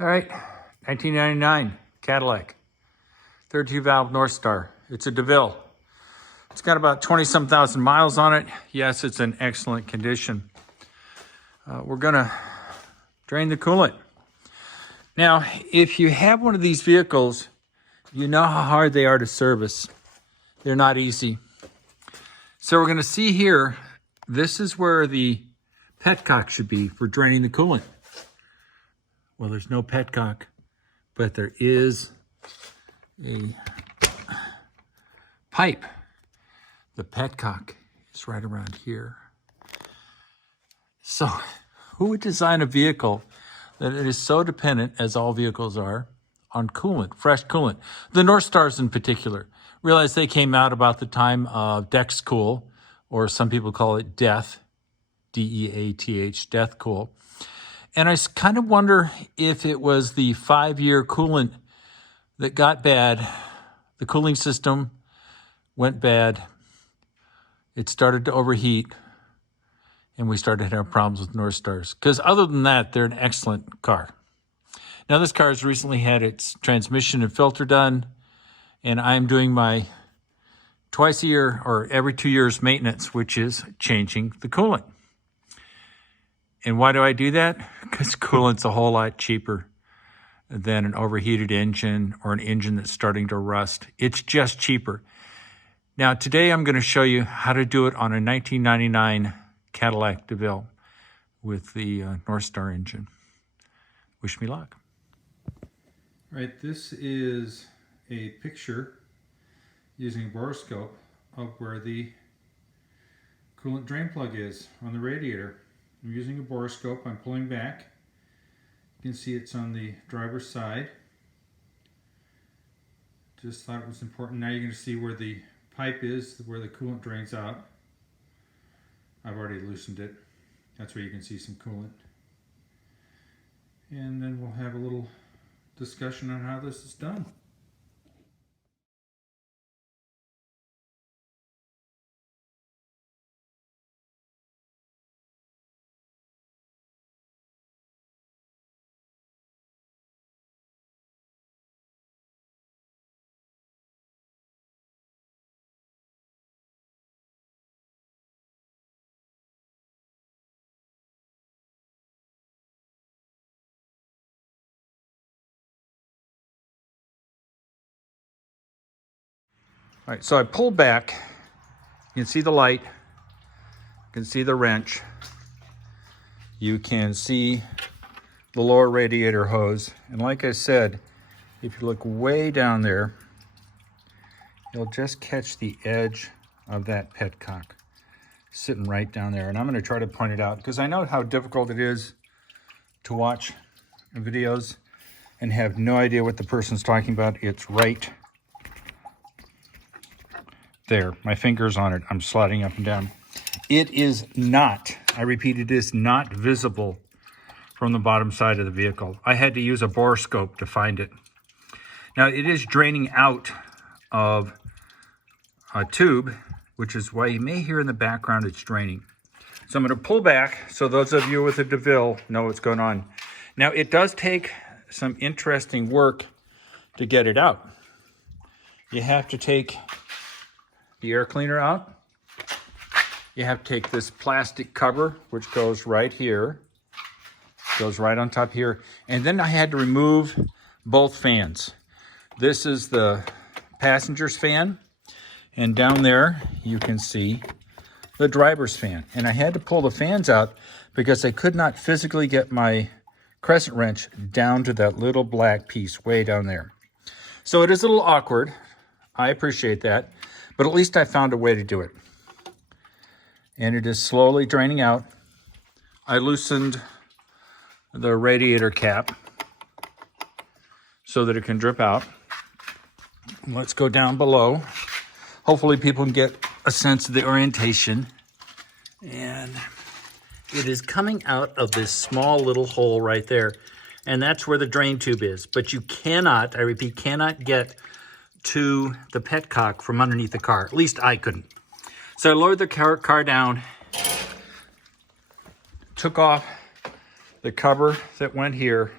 All right, 1999 Cadillac, 32-valve NorthStar. It's a Deville. It's got about 20-some thousand miles on it. Yes, it's in excellent condition. We're gonna drain the coolant. Now, if you have one of these vehicles, you know how hard they are to service. They're not easy. So we're gonna see here, this is where the petcock should be for draining the coolant. Well, there's no petcock, but there is a pipe. The petcock is right around here. So who would design a vehicle that is so dependent, as all vehicles are, on coolant, fresh coolant? The NorthStars in particular. Realize they came out about the time of Dex Cool, or some people call it Death, D-E-A-T-H, Death Cool. And I kind of wonder if it was the 5-year coolant that got bad. The cooling system went bad. It started to overheat, and we started to have problems with NorthStars. Because other than that, they're an excellent car. Now, this car has recently had its transmission and filter done, and I'm doing my twice a year or every 2 years maintenance, which is changing the coolant. And why do I do that? Because coolant's a whole lot cheaper than an overheated engine or an engine that's starting to rust. It's just cheaper. Now, today I'm going to show you how to do it on a 1999 Cadillac Deville with the NorthStar engine. Wish me luck. All right, this is a picture using a boroscope of where the coolant drain plug is on the radiator. I'm using a boroscope. I'm pulling back. You can see it's on the driver's side. Just thought it was important. Now you're going to see where the pipe is, where the coolant drains out. I've already loosened it. That's where you can see some coolant. And then we'll have a little discussion on how this is done. All right, so I pulled back. You can see the light. You can see the wrench. You can see the lower radiator hose. And like I said, if you look way down there, you'll just catch the edge of that petcock sitting right down there. And I'm going to try to point it out because I know how difficult it is to watch videos and have no idea what the person's talking about. It's right there. My finger's on it. I'm sliding up and down. It is not, I repeat, it is not visible from the bottom side of the vehicle. I had to use a boroscope to find it. Now, it is draining out of a tube, which is why you may hear in the background it's draining. So I'm going to pull back so those of you with a Deville know what's going on. Now, it does take some interesting work to get it out. You have to take the air cleaner out. You have to take this plastic cover, which goes right here, goes right on top here. And then I had to remove both fans. This is the passenger's fan, and down there you can see the driver's fan. And I had to pull the fans out because I could not physically get my crescent wrench down to that little black piece way down there. So it is a little awkward. I appreciate that. But at least I found a way to do it. And it is slowly draining out. I loosened the radiator cap so that it can drip out. Let's go down below. Hopefully people can get a sense of the orientation. And it is coming out of this small little hole right there. And that's where the drain tube is. But you cannot, I repeat, cannot get to the petcock from underneath the car. At least I couldn't. So I lowered the car down, took off the cover that went here,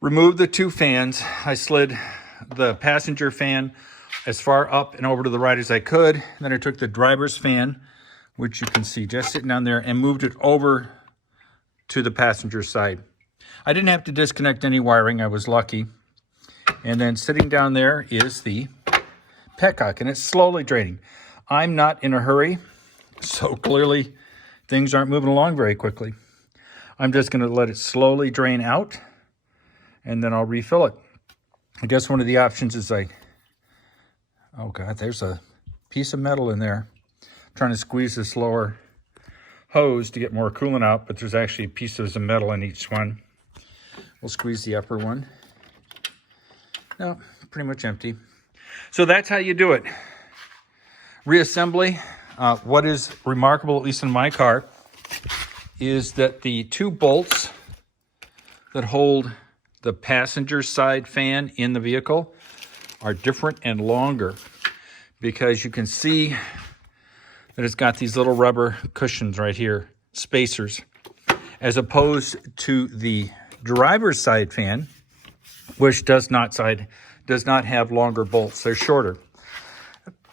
Removed the two fans. I slid the passenger fan as far up and over to the right as I could. Then I took the driver's fan, which you can see just sitting down there, and moved it over to the passenger side. I didn't have to disconnect any wiring. I was lucky. And then sitting down there is the petcock, and it's slowly draining. I'm not in a hurry, so clearly things aren't moving along very quickly. I'm just going to let it slowly drain out, and then I'll refill it. I guess one of the options is oh God, there's a piece of metal in there. I'm trying to squeeze this lower hose to get more coolant out, but there's actually pieces of metal in each one. We'll squeeze the upper one. No, pretty much empty. So that's how you do it. Reassembly. What is remarkable, at least in my car, is that the two bolts that hold the passenger side fan in the vehicle are different and longer, because you can see that it's got these little rubber cushions right here, spacers, as opposed to the driver's side fan, which does not have longer bolts. They're shorter.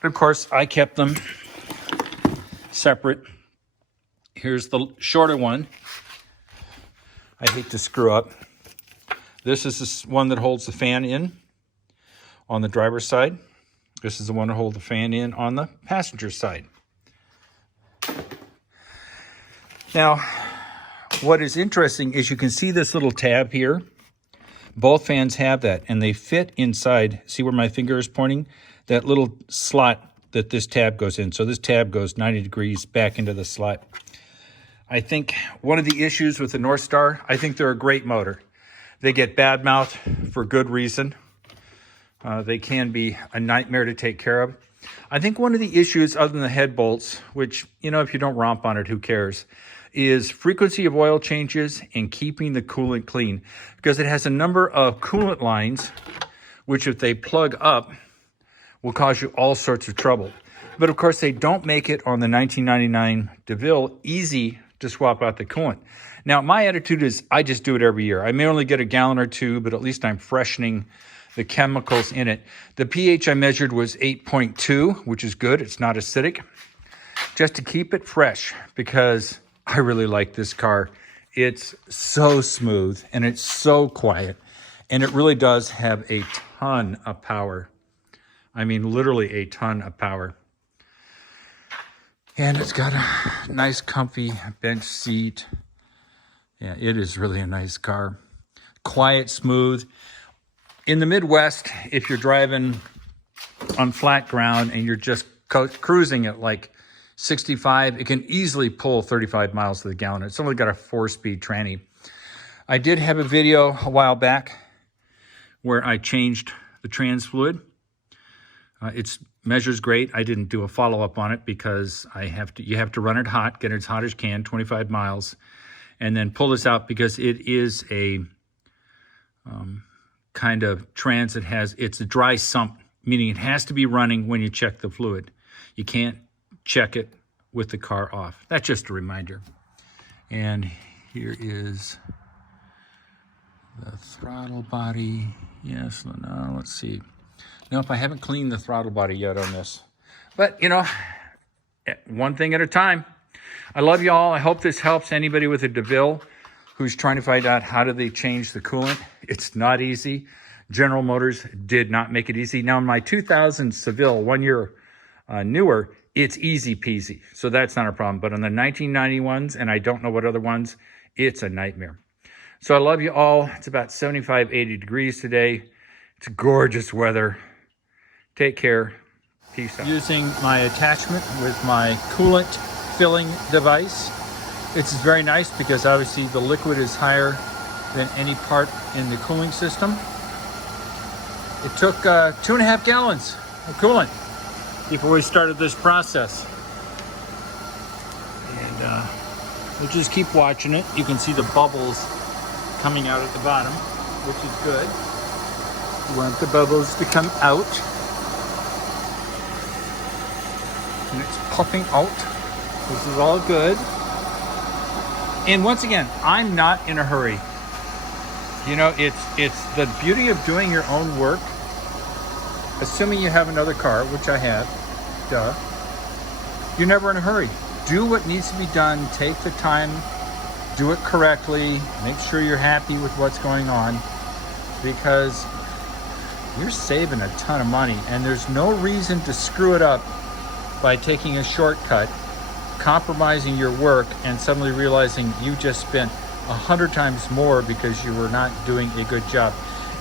Of course, I kept them separate. Here's the shorter one. I hate to screw up. This is the one that holds the fan in on the driver's side. This is the one that holds the fan in on the passenger side. Now, what is interesting is you can see this little tab here. Both fans have that, and they fit inside. See where my finger is pointing? That little slot that this tab goes in. So this tab goes 90 degrees back into the slot. I think one of the issues with the NorthStar, I think they're a great motor. They get bad mouthed for good reason. They can be a nightmare to take care of. I think one of the issues, other than the head bolts, which, you know, if you don't romp on it, who cares, is frequency of oil changes and keeping the coolant clean, because it has a number of coolant lines, which if they plug up, will cause you all sorts of trouble. But of course, they don't make it on the 1999 Deville easy to swap out the coolant. Now, my attitude is I just do it every year. I may only get a gallon or two, but at least I'm freshening the chemicals in it. The pH I measured was 8.2, which is good. It's not acidic. Just to keep it fresh, because I really like this car. It's so smooth and it's so quiet, and it really does have a ton of power. I mean, literally a ton of power. And it's got a nice comfy bench seat. Yeah, it is really a nice car. Quiet, smooth. In the Midwest, if you're driving on flat ground and you're just cruising at like 65, it can easily pull 35 miles to the gallon. It's only got a 4-speed tranny. I did have a video a while back where I changed the trans fluid. It measures great. I didn't do a follow-up on it because you have to run it hot, get it as hot as you can, 25 miles, and then pull this out, because it is a kind of trans that it's a dry sump, meaning it has to be running when you check the fluid. You can't check it with the car off. That's just a reminder. And here is the throttle body. Yes, no, let's see. Nope, I haven't cleaned the throttle body yet on this. But, you know, one thing at a time. I love you all. I hope this helps anybody with a Deville who's trying to find out how do they change the coolant. It's not easy. General Motors did not make it easy. Now, in my 2000 Seville, 1 year newer, it's easy peasy. So that's not a problem. But on the 1991s, and I don't know what other ones, it's a nightmare. So I love you all. It's about 75, 80 degrees today. It's gorgeous weather. Take care. Peace out. Using my attachment with my coolant filling device. It's very nice because obviously the liquid is higher than any part in the cooling system. It took 2.5 gallons of coolant before we started this process. And we'll just keep watching it. You can see the bubbles coming out at the bottom, which is good. We want the bubbles to come out. And it's puffing out. This is all good. And once again, I'm not in a hurry. You know, it's the beauty of doing your own work. Assuming you have another car, which I have, duh. You're never in a hurry. Do what needs to be done. Take the time. Do it correctly. Make sure you're happy with what's going on, because you're saving a ton of money, and there's no reason to screw it up by taking a shortcut, compromising your work, and suddenly realizing you just spent 100 times more because you were not doing a good job.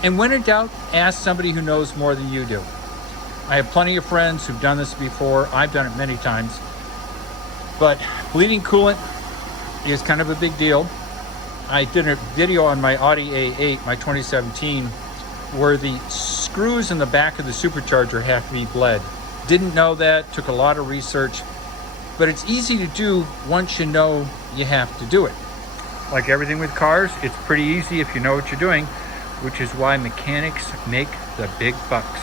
And when in doubt, ask somebody who knows more than you do. I have plenty of friends who've done this before. I've done it many times. But bleeding coolant is kind of a big deal. I did a video on my Audi A8, my 2017, where the screws in the back of the supercharger have to be bled. Didn't know that, took a lot of research, but it's easy to do once you know you have to do it. Like everything with cars, it's pretty easy if you know what you're doing, which is why mechanics make the big bucks.